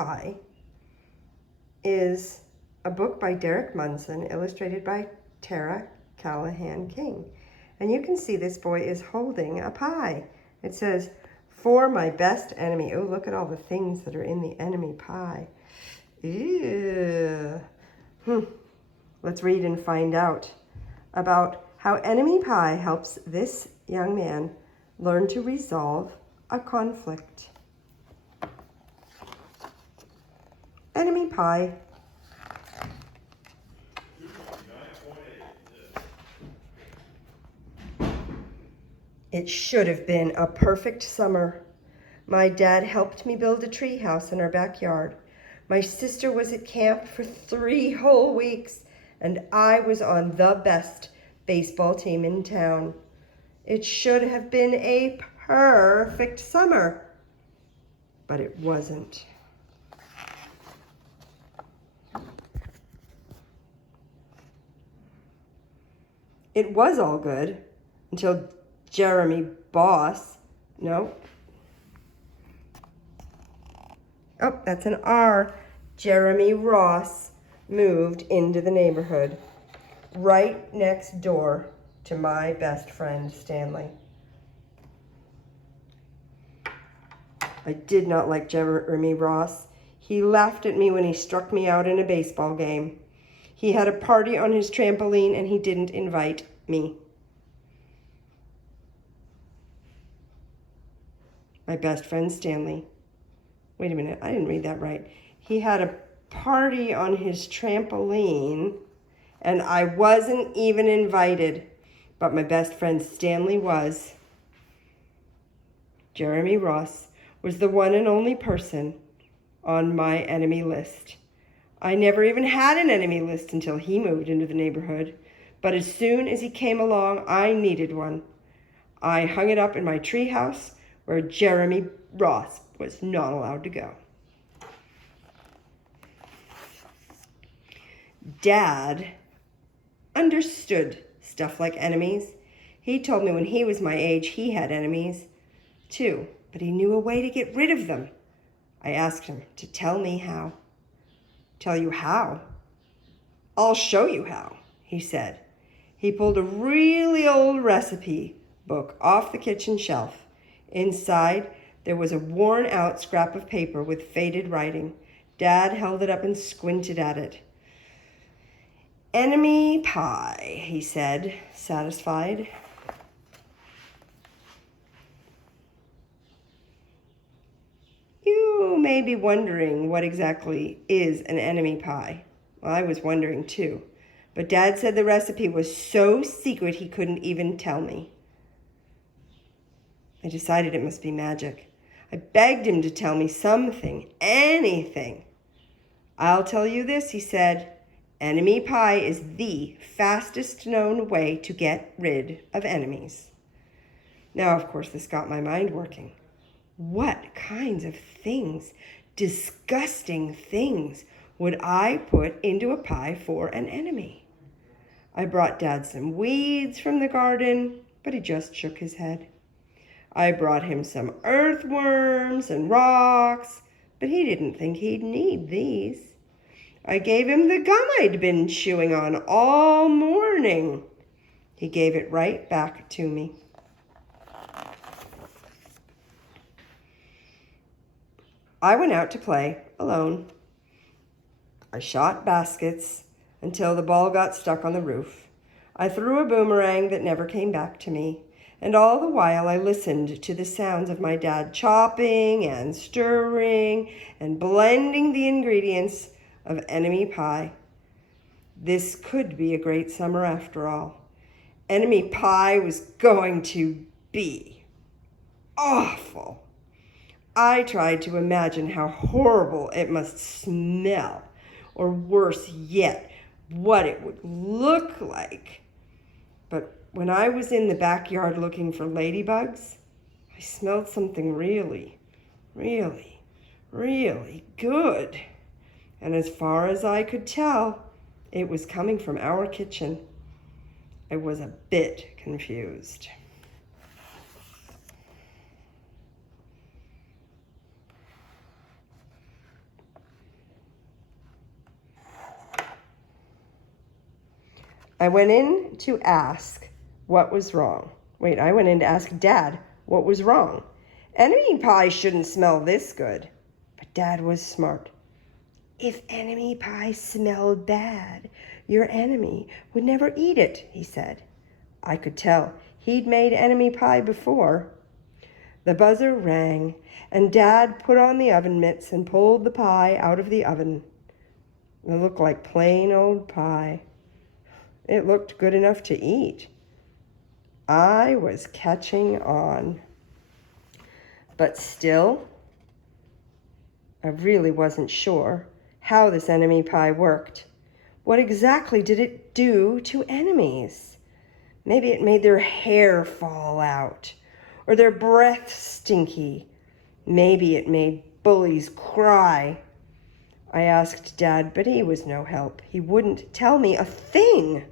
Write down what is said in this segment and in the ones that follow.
Pie is a book by Derek Munson, illustrated by Tara Callahan King. And you can see this boy is holding a pie. It says, "For my best enemy." Oh, look at all the things that are in the enemy pie. Ew. Let's read and find out about how enemy pie helps this young man learn to resolve a conflict. Enemy pie. It should have been a perfect summer. My dad helped me build a tree house in our backyard. My sister was at camp for 3 whole weeks, and I was on the best baseball team in town. It should have been a perfect summer, but it wasn't. It was all good until Jeremy Boss, no. Oh, that's an R. Jeremy Ross moved into the neighborhood right next door to my best friend, Stanley. I did not like Jeremy Ross. He laughed at me when he struck me out in a baseball game. He had a party on his trampoline and he didn't invite me. My best friend, Stanley. Wait a minute, I didn't read that right. He had a party on his trampoline and I wasn't even invited, but my best friend Stanley was. Jeremy Ross was the one and only person on my enemy list. I never even had an enemy list until he moved into the neighborhood, but as soon as he came along, I needed one. I hung it up in my treehouse where Jeremy Ross was not allowed to go. Dad understood stuff like enemies. He told me when he was my age, he had enemies too, but he knew a way to get rid of them. I asked him to tell me how. Tell you how? I'll show you how, he said. He pulled a really old recipe book off the kitchen shelf. Inside, there was a worn-out scrap of paper with faded writing. Dad held it up and squinted at it. "Enemy pie," he said, satisfied. You may be wondering what exactly is an enemy pie. Well, I was wondering too, but Dad said the recipe was so secret he couldn't even tell me. I decided it must be magic. I begged him to tell me something, anything. "I'll tell you this," he said. "Enemy pie is the fastest known way to get rid of enemies." Now, of course, this got my mind working. What kinds of things, disgusting things, would I put into a pie for an enemy? I brought Dad some weeds from the garden, but he just shook his head. I brought him some earthworms and rocks, but he didn't think he'd need these. I gave him the gum I'd been chewing on all morning. He gave it right back to me. I went out to play alone. I shot baskets until the ball got stuck on the roof. I threw a boomerang that never came back to me. And all the while I listened to the sounds of my dad chopping and stirring and blending the ingredients of enemy pie. This could be a great summer after all. Enemy pie was going to be awful. I tried to imagine how horrible it must smell, or worse yet, what it would look like. But when I was in the backyard looking for ladybugs, I smelled something really, really, really good. And as far as I could tell, it was coming from our kitchen. I was a bit confused. I went in to ask what was wrong. I went in to ask Dad what was wrong. Enemy pie shouldn't smell this good. But Dad was smart. If enemy pie smelled bad, your enemy would never eat it, he said. I could tell he'd made enemy pie before. The buzzer rang, and Dad put on the oven mitts and pulled the pie out of the oven. It looked like plain old pie. It looked good enough to eat. I was catching on. But still, I really wasn't sure how this enemy pie worked. What exactly did it do to enemies? Maybe it made their hair fall out, or their breath stinky. Maybe it made bullies cry. I asked Dad, but he was no help. He wouldn't tell me a thing.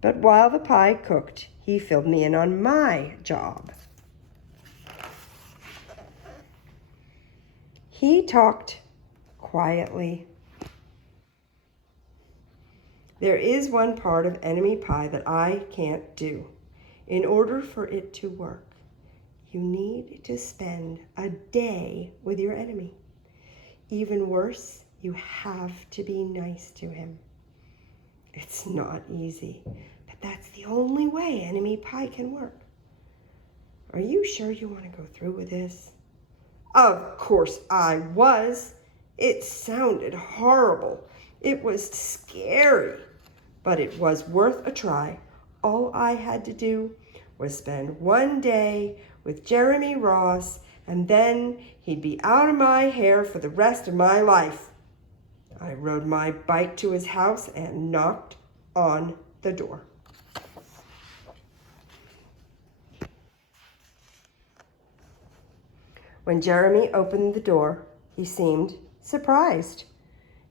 But while the pie cooked, he filled me in on my job. He talked quietly. There is one part of enemy pie that I can't do. In order for it to work, you need to spend a day with your enemy. Even worse, you have to be nice to him. It's not easy, but that's the only way enemy pie can work. Are you sure you want to go through with this? Of course I was. It sounded horrible. It was scary, but it was worth a try. All I had to do was spend one day with Jeremy Ross, and then he'd be out of my hair for the rest of my life. I rode my bike to his house and knocked on the door. When Jeremy opened the door, he seemed surprised.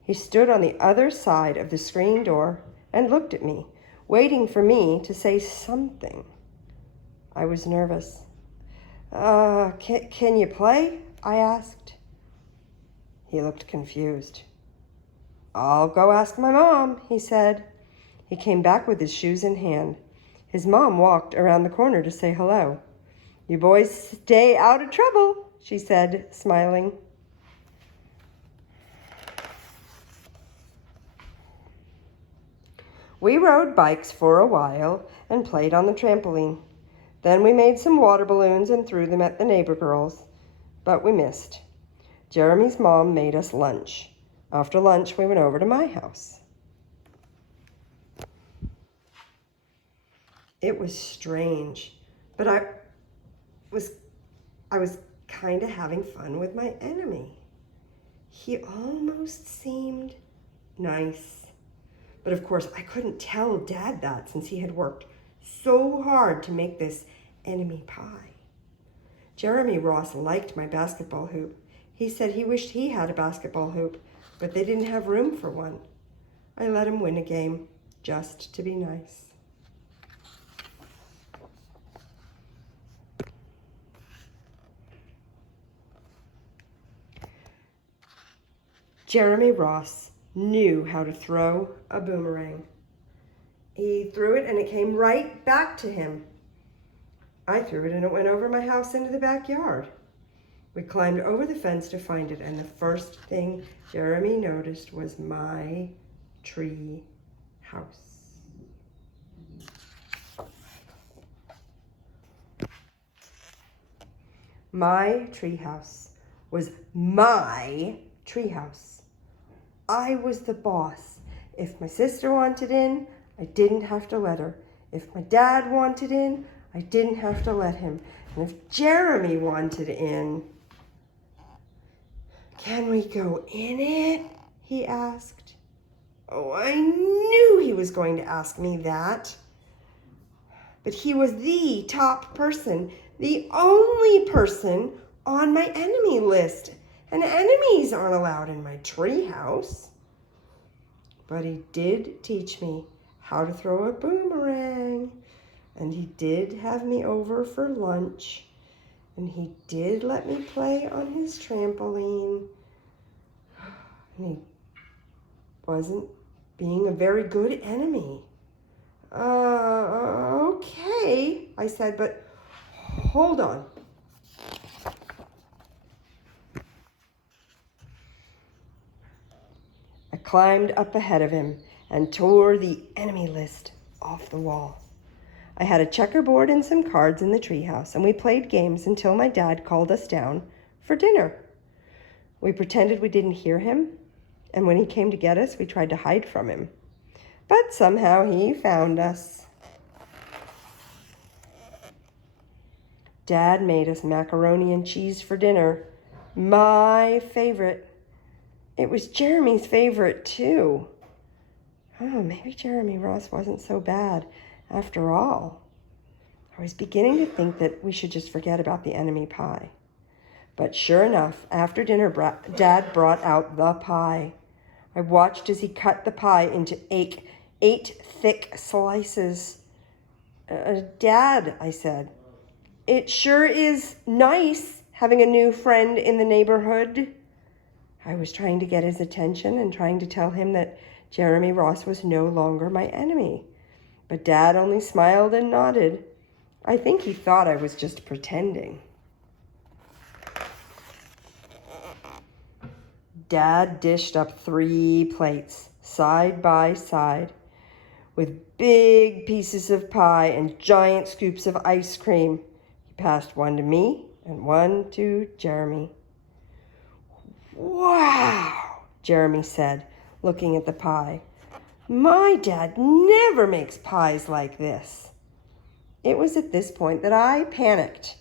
He stood on the other side of the screen door and looked at me, waiting for me to say something. I was nervous. Can you play? I asked. He looked confused. I'll go ask my mom, he said. He came back with his shoes in hand. His mom walked around the corner to say hello. You boys stay out of trouble, she said, smiling. We rode bikes for a while and played on the trampoline. Then we made some water balloons and threw them at the neighbor girls, but we missed. Jeremy's mom made us lunch. After lunch, we went over to my house. It was strange, but I was kind of having fun with my enemy. He almost seemed nice. But of course, I couldn't tell Dad that since he had worked so hard to make this enemy pie. Jeremy Ross liked my basketball hoop. He said he wished he had a basketball hoop, but they didn't have room for one. I let him win a game just to be nice. Jeremy Ross knew how to throw a boomerang. He threw it and it came right back to him. I threw it and it went over my house into the backyard. We climbed over the fence to find it, and the first thing Jeremy noticed was my tree house. My tree house was my tree house. I was the boss. If my sister wanted in, I didn't have to let her. If my dad wanted in, I didn't have to let him. And if Jeremy wanted in, can we go in it? He asked. Oh, I knew he was going to ask me that. But he was the top person, the only person on my enemy list. And enemies aren't allowed in my treehouse. But he did teach me how to throw a boomerang. And he did have me over for lunch. And he did let me play on his trampoline. And he wasn't being a very good enemy. Okay, I said, but hold on. I climbed up ahead of him and tore the enemy list off the wall. I had a checkerboard and some cards in the treehouse, and we played games until my dad called us down for dinner. We pretended we didn't hear him, and when he came to get us, we tried to hide from him. But somehow he found us. Dad made us macaroni and cheese for dinner. My favorite. It was Jeremy's favorite, too. Oh, maybe Jeremy Ross wasn't so bad after all. I was beginning to think that we should just forget about the enemy pie. But sure enough, after dinner, Dad brought out the pie. I watched as he cut the pie into eight thick slices. Dad, I said, it sure is nice having a new friend in the neighborhood. I was trying to get his attention and trying to tell him that Jeremy Ross was no longer my enemy. But Dad only smiled and nodded. I think he thought I was just pretending. Dad dished up 3 plates, side by side, with big pieces of pie and giant scoops of ice cream. He passed one to me and one to Jeremy. Wow, Jeremy said, looking at the pie. My dad never makes pies like this. It was at this point that I panicked.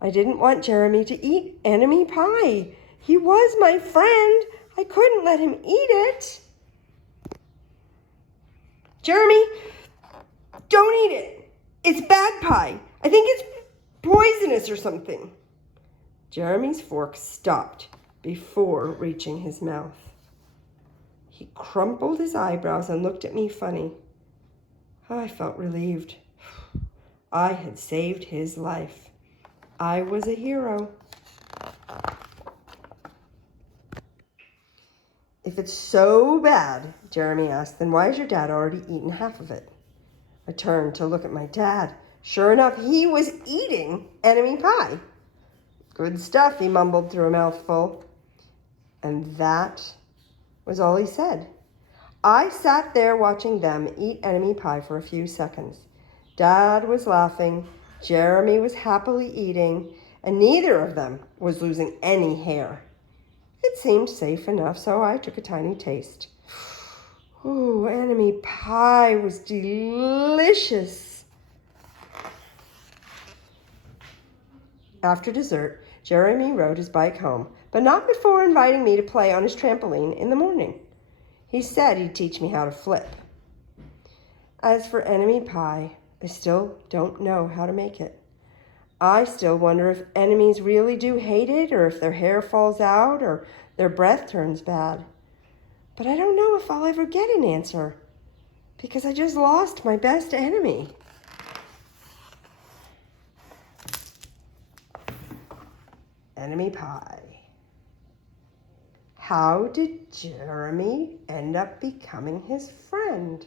I didn't want Jeremy to eat enemy pie. He was my friend. I couldn't let him eat it. Jeremy, don't eat it. It's bad pie. I think it's poisonous or something. Jeremy's fork stopped before reaching his mouth. He crumpled his eyebrows and looked at me funny. I felt relieved. I had saved his life. I was a hero. If it's so bad, Jeremy asked, then why has your dad already eaten half of it? I turned to look at my dad. Sure enough, he was eating enemy pie. Good stuff, he mumbled through a mouthful. And that was all he said. I sat there watching them eat enemy pie for a few seconds. Dad was laughing, Jeremy was happily eating, and neither of them was losing any hair. It seemed safe enough, so I took a tiny taste. Ooh, enemy pie was delicious. After dessert, Jeremy rode his bike home, but not before inviting me to play on his trampoline in the morning. He said he'd teach me how to flip. As for enemy pie, I still don't know how to make it. I still wonder if enemies really do hate it, or if their hair falls out, or their breath turns bad. But I don't know if I'll ever get an answer, because I just lost my best enemy. Enemy pie. How did Jeremy end up becoming his friend?